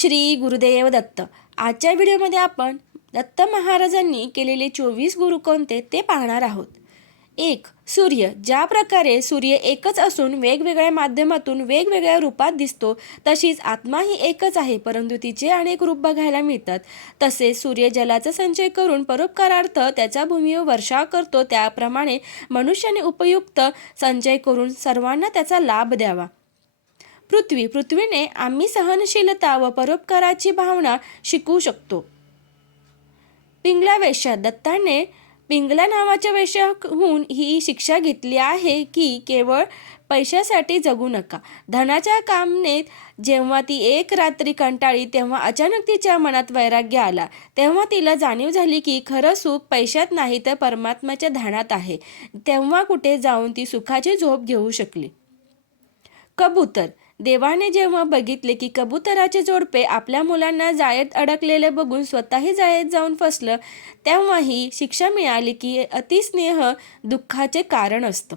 श्री गुरुदेव दत्त. आजच्या व्हिडिओमध्ये आपण दत्त महाराजांनी केलेले 24 गुरु कोणते ते पाहणार आहोत. 1. सूर्य. ज्या प्रकारे सूर्य एकच असून वेगवेगळ्या माध्यमातून वेगवेगळ्या रूपात दिसतो, तशीच आत्मा ही एकच आहे, परंतु तिचे अनेक रूप बघायला मिळतात. तसेच सूर्य जलाचा संचय करून परोपकारार्थ त्याचा भूमीवर वर्षाव करतो, त्याप्रमाणे मनुष्याने उपयुक्त संचय करून सर्वांना त्याचा लाभ द्यावा. पृथ्वी. पृथ्वीने आम्ही सहनशीलता व परोपकाराची भावना शिकवू शकतो. पिंगला वेश्या. दत्ताने पिंगला नावाच्या वेश्याहून ही शिक्षा घेतली आहे की केवळ पैशासाठी जगू नका. धनाच्या कामनेत जेव्हा ती एक रात्री कंटाळी, तेव्हा अचानक तिच्या मनात वैराग्य आला. तेव्हा तिला जाणीव झाली की खरं सुख पैशात नाही तर परमात्म्याच्या ध्यानात आहे. तेव्हा कुठे जाऊन ती सुखाची झोप घेऊ शकली. कबूतर. देवाने जेव्हा बघितले की कबुतराचे जोडपे आपल्या मुलांना जाळ्यात अडकलेले बघून स्वतःही जाळ्यात जाऊन फसलं, तेव्हा ही शिक्षा मिळाली की अतिस्नेह दुःखाचे कारण असतं.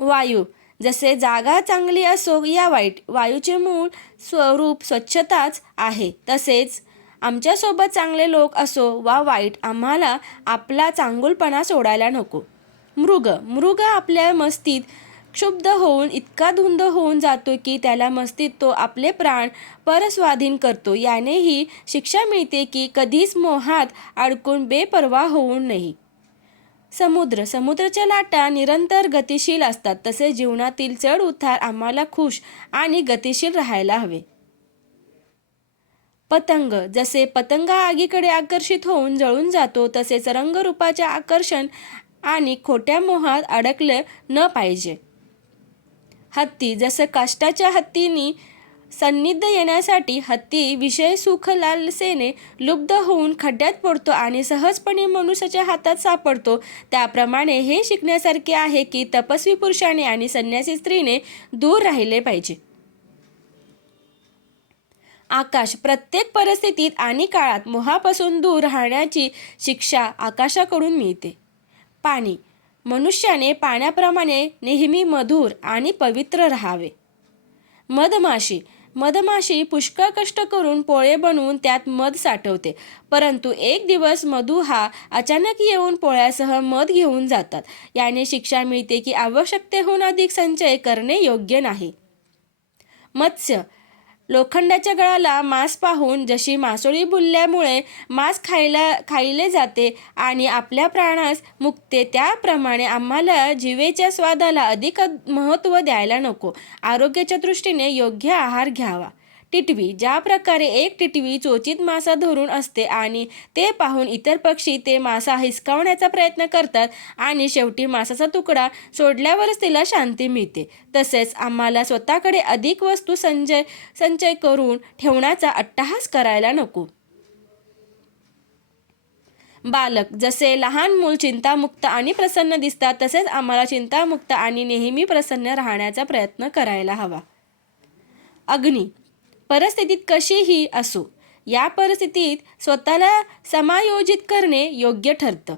वायू. जसे जागा चांगली असो या वाईट, वायूचे मूळ स्वरूप स्वच्छताच आहे, तसेच आमच्यासोबत चांगले लोक असो वा वाईट, आम्हाला आपला चांगुलपणा सोडायला नको. मृग. मृग आपल्या मस्तीत क्षुब्ध होऊन इतका धुंद होऊन जातो की त्याला मस्तीत तो आपले प्राण परस्वाधीन करतो. याने ही शिक्षा मिळते की कधीच मोहात अडकून बेपर्वा होऊ नये. समुद्र. समुद्राच्या लाटा निरंतर गतिशील असतात, तसे जीवनातील चढ उतार आम्हाला खुश आणि गतिशील राहायला हवे. पतंग. जसे पतंग आगीकडे आकर्षित होऊन जळून जातो, तसेच रंगरूपाचे आकर्षण आणि खोट्या मोहात अडकले न पाहिजे. हत्ती. जसं कष्टाच्या हत्तीनी सान्निध्य येण्यासाठी हत्ती विषय सुख लालसेने लुब्ध होऊन खड्ड्यात पडतो आणि सहजपणे मनुष्याच्या हातात सापडतो, त्याप्रमाणे हे शिकण्यासारखे आहे की तपस्वी पुरुषाने आणि संन्यासी स्त्रीने दूर राहिले पाहिजे. आकाश. प्रत्येक परिस्थितीत आणि काळात मोहापासून दूर राहण्याची शिक्षा आकाशाकडून मिळते. पाणी. मनुष्याने पाण्याप्रमाणे नेहमी मधुर आणि पवित्र राहावे. मधमाशी. मधमाशी पुष्कळ कष्ट करून पोळे बनवून त्यात मध साठवते, परंतु एक दिवस मधु हा अचानक येऊन पोळ्यासह मध घेऊन जातात. याने शिक्षा मिळते की आवश्यकतेहून अधिक संचय करणे योग्य नाही. मत्स्य. लोखंडाच्या गळाला मांस पाहून जशी मासोळी बुलल्यामुळे मांस खायले जाते आणि आपल्या प्राणास मुकते, त्याप्रमाणे आम्हाला जिवेच्या स्वादाला अधिक महत्त्व द्यायला नको. आरोग्याच्या दृष्टीने योग्य आहार घ्यावा. टिटवी. ज्या प्रकारे एक टिटवी चोचीत मासा धरून असते आणि ते पाहून इतर पक्षी ते मासा हिसकावण्याचा प्रयत्न करतात आणि शेवटी मासाचा तुकडा सोडल्यावरच तिला शांती मिळते, तसेच आम्हाला स्वतःकडे अधिक वस्तू संचय करून ठेवण्याचा अट्टहास करायला नको. बालक. जसे लहान मूल चिंतामुक्त आणि प्रसन्न दिसतात, तसेच आम्हाला चिंतामुक्त आणि नेहमी प्रसन्न राहण्याचा प्रयत्न करायला हवा. अग्नी. परिस्थितीत कशीही असो, या परिस्थितीत स्वतःला समायोजित करणे योग्य ठरतं.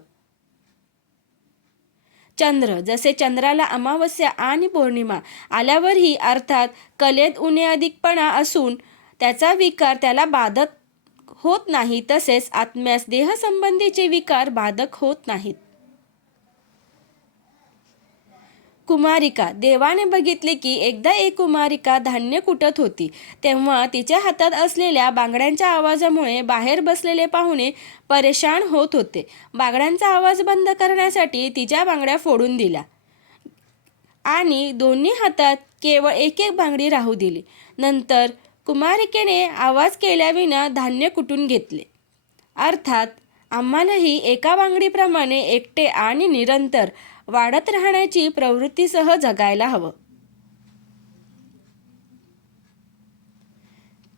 चंद्र. जसे चंद्राला अमावस्या आणि पौर्णिमा आल्यावरही, अर्थात कलेत उणे अधिकपणा असून त्याचा विकार त्याला बाधक होत नाही, तसेच आत्म्यास देहसंबंधीचे विकार बाधक होत नाहीत. कुमारिका. देवाने बघितले की एकदा एक कुमारिका धान्य कुटत होती, तेव्हा तिच्या हातात असलेल्या बांगड्यांच्या आवाजामुळे बाहेर बसलेले पाहुणे परेशान होत होते. बांगड्यांचा आवाज बंद करण्यासाठी तिच्या बांगड्या फोडून दिल्या आणि दोन्ही हातात केवळ एक एक बांगडी राहू दिली. नंतर कुमारिकेने आवाज केल्याविना धान्य कुटून घेतले. अर्थात आम्हालाही एका बांगडीप्रमाणे एकटे आणि निरंतर वाढत राहण्याची प्रवृत्तीसह जगायला हवं.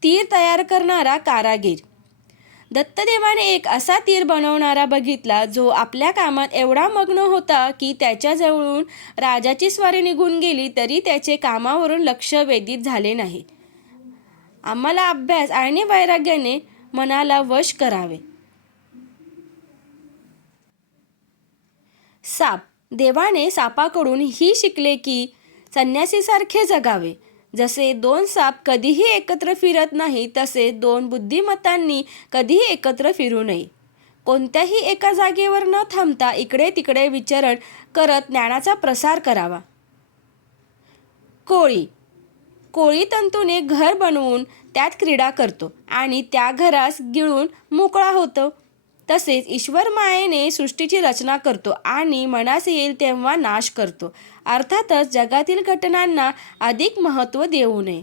तीर तयार करणारा कारागीर. दत्तदेवाने एक असा तीर बनवणारा बघितला जो आपल्या कामात एवढा मग्न होता की त्याच्याजवळून राजाची स्वारी निघून गेली तरी त्याचे कामावरून लक्ष वेधित झाले नाही. आम्हाला अभ्यास आणि वैराग्याने मनाला वश करावे. साप. देवाने सापाकडून ही शिकले की संन्यासीसारखे जगावे. जसे दोन साप कधीही एकत्र फिरत नाही, तसे दोन बुद्धिमत्तांनी कधीही एकत्र फिरू नये. कोणत्याही एका जागेवर न थांबता इकडे तिकडे विचरण करत ज्ञानाचा प्रसार करावा. कोळी कोळी तंतूने घर बनवून त्यात क्रीडा करतो आणि त्या घरास गिळून मोकळा होतो. तसेच ईश्वर मायेने सृष्टीची रचना करतो आणि मनास येईल तेव्हा नाश करतो. अर्थातच जगातील घटनांना अधिक महत्त्व देऊ नये.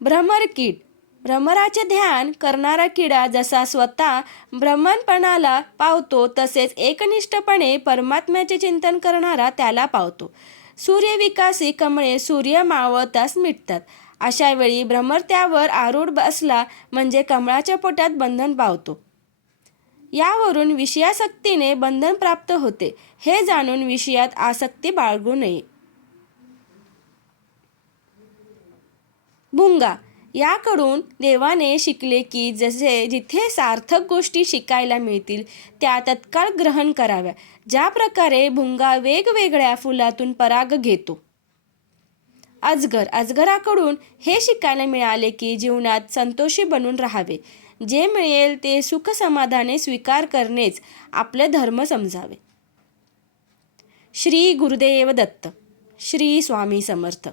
भ्रमरकीट भ्रमराचे ध्यान करणारा किडा जसा स्वतः ब्रह्मपणाला पावतो, तसेच एकनिष्ठपणे परमात्म्याचे चिंतन करणारा त्याला पावतो. सूर्यविकासी कमळे सूर्य मावळताच मिटतात. अशा वेळी भ्रमर त्यावर आरूढ बसला म्हणजे कमळाच्या पोटात बंधन पावतो. यावरून विषयासक्तीने बंधन प्राप्त होते. हे जाणून विषयात आसक्ती बाळगू नये. भुंगा याकडून देवाने शिकले की जिथे सार्थक गोष्टी शिकायला मिळतील त्या तत्काळ ग्रहण कराव्या. ज्या प्रकारे भुंगा वेगवेगळ्या फुलातून पराग घेतो. अजगराकडून हे शिकायला मिळाले की जीवनात संतोषी बनून राहावे. जे मिळेल ते सुख समाधाने स्वीकार करणेच आपले धर्म समजावे. श्री गुरुदेव दत्त. श्री स्वामी समर्थ.